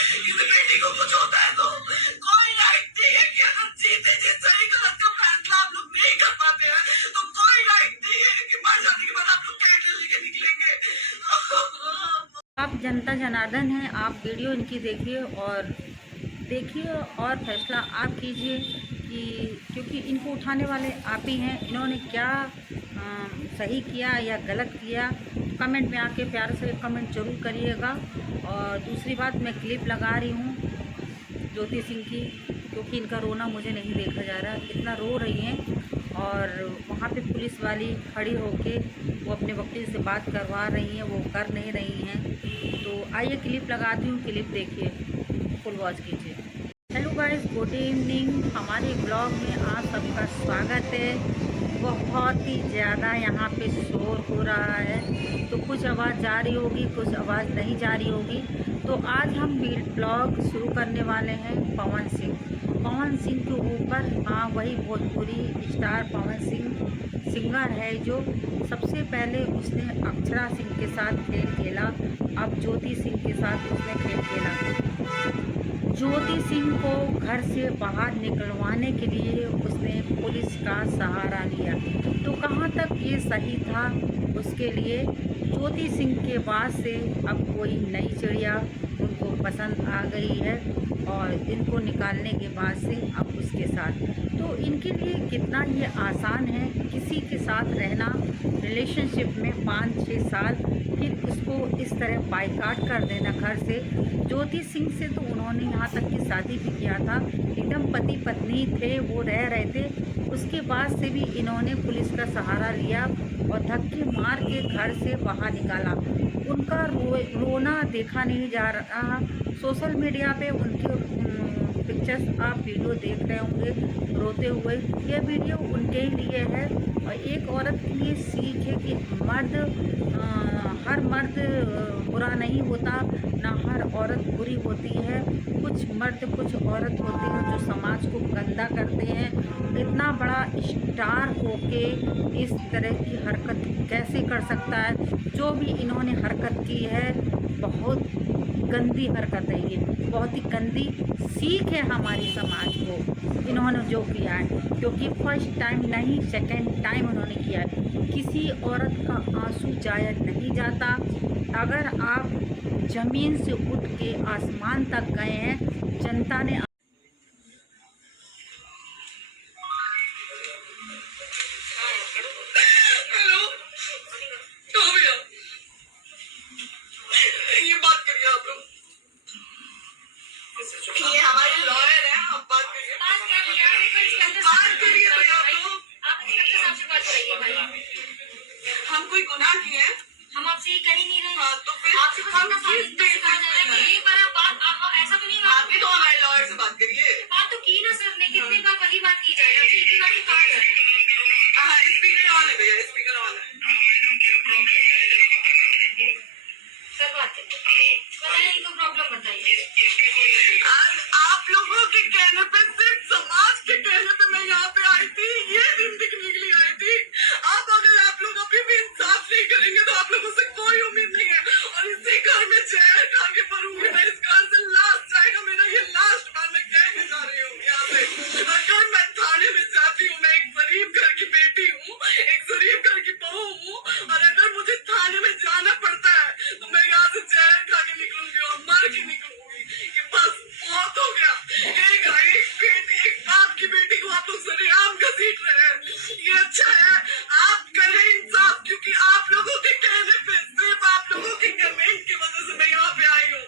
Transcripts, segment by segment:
किसी बेटी को कुछ होता है तो कोई राइट नहीं है कि अगर जीते जी सही गलत का फैसला आप लोग नहीं कर पाते हैं तो कोई राइट नहीं है कि मर जाने के बाद आप लोग कैंडल लेके निकलेंगे। आप जनता जनार्दन हैं, आप वीडियो इनकी देखिए और फैसला आप कीजिए कि क्योंकि इनको उठाने वाले आप ही हैं। इन्होंने क्या सही किया या गलत किया, कमेंट में आके प्यार से कमेंट जरूर करिएगा। और दूसरी बात, मैं क्लिप लगा रही हूँ ज्योति सिंह की, क्योंकि इनका रोना मुझे नहीं देखा जा रहा। इतना रो रही हैं और वहाँ पे पुलिस वाली खड़ी होके वो अपने वकील से बात करवा रही हैं, वो कर नहीं रही हैं। तो आइए क्लिप लगाती हूँ, क्लिप देखिए, फुल वॉच कीजिए। Hello guys, good evening. हमारे ब्लॉग में आप सबका स्वागत है। बहुत ही ज़्यादा यहाँ पे शोर हो रहा है, तो कुछ आवाज़ जा रही होगी, कुछ आवाज़ नहीं जा रही होगी। तो आज हम ब्लॉग शुरू करने वाले हैं पवन सिंह के ऊपर। हाँ, वही भोजपुरी स्टार पवन सिंह सिंगर है जो सबसे पहले उसने अक्षरा सिंह के साथ खेल खेला, अब ज्योति सिंह के साथ उसने खेल खेला। ज्योति सिंह को घर से बाहर निकलवाने के लिए उसने पुलिस का सहारा लिया। तो कहाँ तक ये सही था उसके लिए? ज्योति सिंह के बाद से अब कोई नई चिड़िया उनको पसंद आ गई है और इनको निकालने के बाद से अब उसके साथ। तो इनके लिए कितना ये आसान है किसी के साथ रहना, रिलेशनशिप में 5-6 साल, फिर उसको इस तरह बाइकाट कर देना घर से। ज्योति सिंह से तो उन्होंने यहाँ तक की शादी भी किया था, एकदम पति पत्नी थे, वो रह रहे थे। उसके बाद से भी इन्होंने पुलिस का सहारा लिया और धक्के मार के घर से बाहर निकाला। उनका रोना देखा नहीं जा रहा। सोशल मीडिया पे उनके पिक्चर्स आप वीडियो देख रहे होंगे रोते हुए। ये वीडियो उनके ही लिए है और एक औरत के लिए सीख है कि हर मर्द बुरा नहीं होता, ना हर औरत बुरी होती है। कुछ मर्द कुछ औरत होते हैं जो समाज को गंदा करते हैं। इतना बड़ा स्टार होके इस तरह की हरकत कैसे कर सकता है? जो भी इन्होंने हरकत की है बहुत गंदी हरकत है, ये बहुत ही गंदी सीख है हमारी समाज को इन्होंने जो किया है। क्योंकि फर्स्ट टाइम नहीं, सेकंड टाइम उन्होंने किया है। किसी औरत का आंसू जाया नहीं जाता। अगर आप ज़मीन से उठ के आसमान तक गए हैं, जनता ने ये बात करिए आप लोग, ये हमारे लॉयर हैं, आप बात करिए भैया आप लोग। हम कोई गुनाह किए हैं? हम आपसे ये कह ही नहीं रहे। हाँ, तो फिर आपसे हम किस किस कहा जा रहा है कि एक बार आप बात ऐसा तो नहीं आप भी तो हमारे लॉयर से बात करिए। बात तो की ना सर ने, कितने बार वही बात की जाए, आपसे एक बार तो कहा जाए। हाँ, स्पीकर ऑन है भैया, स्पीकर ऑन है। सर बात करिए, बताइए इनको प्रॉब्लम बताइए। आज आप लोगों के कहने पे, सिर्फ समाज के कहने पे मैं यहाँ पे आई थी, ये दिन दिखने के लिए आई थी। अब अगर आप लोग अभी भी इंसाफ नहीं करेंगे तो आप लोगों से कोई उम्मीद नहीं है। और इसी घर में जहर खा के मरूंगी मैं, इस घर से लास्ट जाएगा मेरा, ये लास्ट बार मैं कहने जा रही हूँ यहाँ से। अगर मैं थाने में जाती हूँ, मैं एक गरीब घर की बेटी हूँ, एक गरीब घर की बहू हूँ, और अगर मुझे थाने में जाना पड़ता है तो मैं यहाँ से जहर खा के निकलूंगी और मर के निकलूंगी। ये बस बहुत हो गया। एक बाप की बेटी को आप लोग सरेआम घसीट रहे हैं, ये अच्छा है? आप करें इंसाफ, क्योंकि आप लोगों के कहने पे, सिर्फ आप लोगों के कमेंट की वजह से मैं यहाँ पे आई हूँ।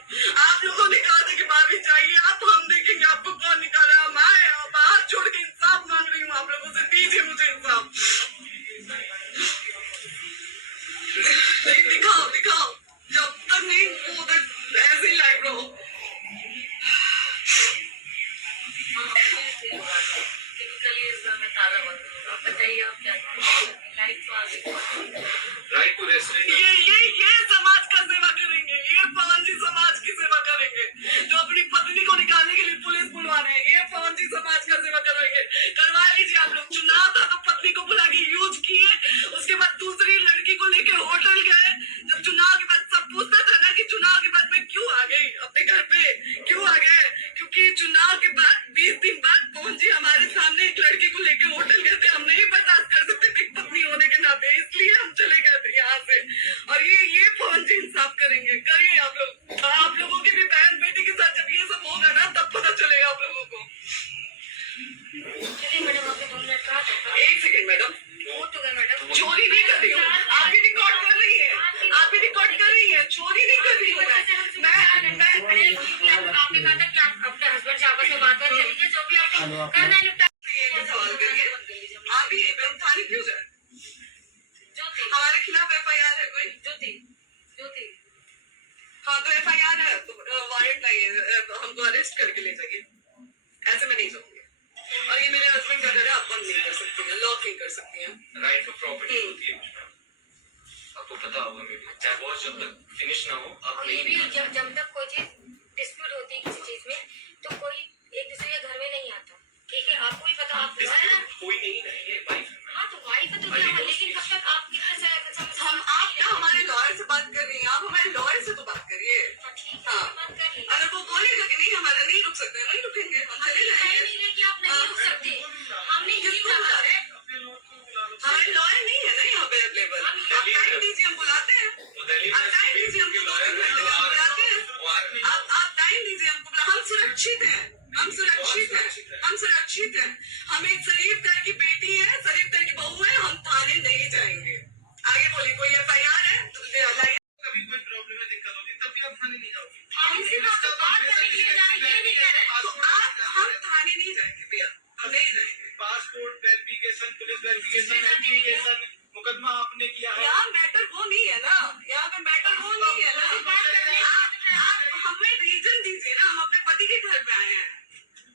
चोरी नहीं कर रही हूँ आपने कहा था कि आप अपने हस्बैंड से आपस में बात कर लीजिए, जो भी आपको करना है निपटा। ये सवाल करिए, आप ही थाने क्यों जाए? ज्योति, हमारे खिलाफ FIR है कोई? ज्योति हाँ तो FIR है तो वारंट लाइए, हमको अरेस्ट करके ले जाइए। ऐसे मैं नहीं जाऊंगी। और ये मेरे हस्बैंड का घर है, आप बंद नहीं कर सकती हैं, लॉक नहीं कर सकती हैं। राइट टू प्रॉपर्टी होती है मैम, आपको पता होगा। मे बी डाइवोर्स जब तक फिनिश ना हो आप और ये नहीं। भी जब तक कोई चीज डिस्प्यूट होती है किसी चीज में, तो कोई एक दूसरे के घर में नहीं आता। ठीक है, आपको भी पता, आप कोई नहीं ना, ये वाइफ है मैम। हाँ तो वाइफ है तो क्या है, लेकिन कब तक आप हम आप ना हमारे लॉयर से बात कर रही हैं, आप हमारे लॉयर से तो बात करिए। ठीक है, बात कर लीजिए। अगर वो बोलेगा कि नहीं हमारा नहीं रुक सकते, नहीं रुकेंगे, हम चले जाएंगे। नहीं रहे कि आप नहीं रुक सकते, हमने ये किसको कहा बुला रहे है। हैं? हमारे लॉयर नहीं है ना यहाँ पे अवेलेबल। आप टाइम दीजिए, हम बुलाते हैं। आप टाइम दीजिए हमको, 2-3 घंटे में हम बुलाते हैं। आप टाइम दीजिए हमको, हम सुरक्षित हैं, हम सुरक्षित हैं, हम सुरक्षित हैं। हम एक शरीफ घर की बेटी है, शरीफ घर की बहू है, हम थाने नहीं जाएंगे। आगे बोलिए, कोई FIR है तो लाइए। कभी कोई प्रॉब्लम है, दिक्कत होती है, तब भी आप थाने नहीं जाओगे। हम सिर्फ आपको बात करने के लिए जा रहे हैं, ये नहीं कह रहे हैं। तो हम थाने नहीं जाएंगे भैया, हम नहीं जाएंगे। Passport verification, police verification, application, मुकदमा आपने किया है। यहाँ मैटर वो नहीं है ना, यहाँ पे मैटर वो नहीं है ना। आप हमें रीजन दीजिए ना, हम अपने पति के घर पे आए हैं।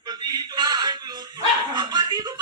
पति ही तो हाँ। है, कोई और पति को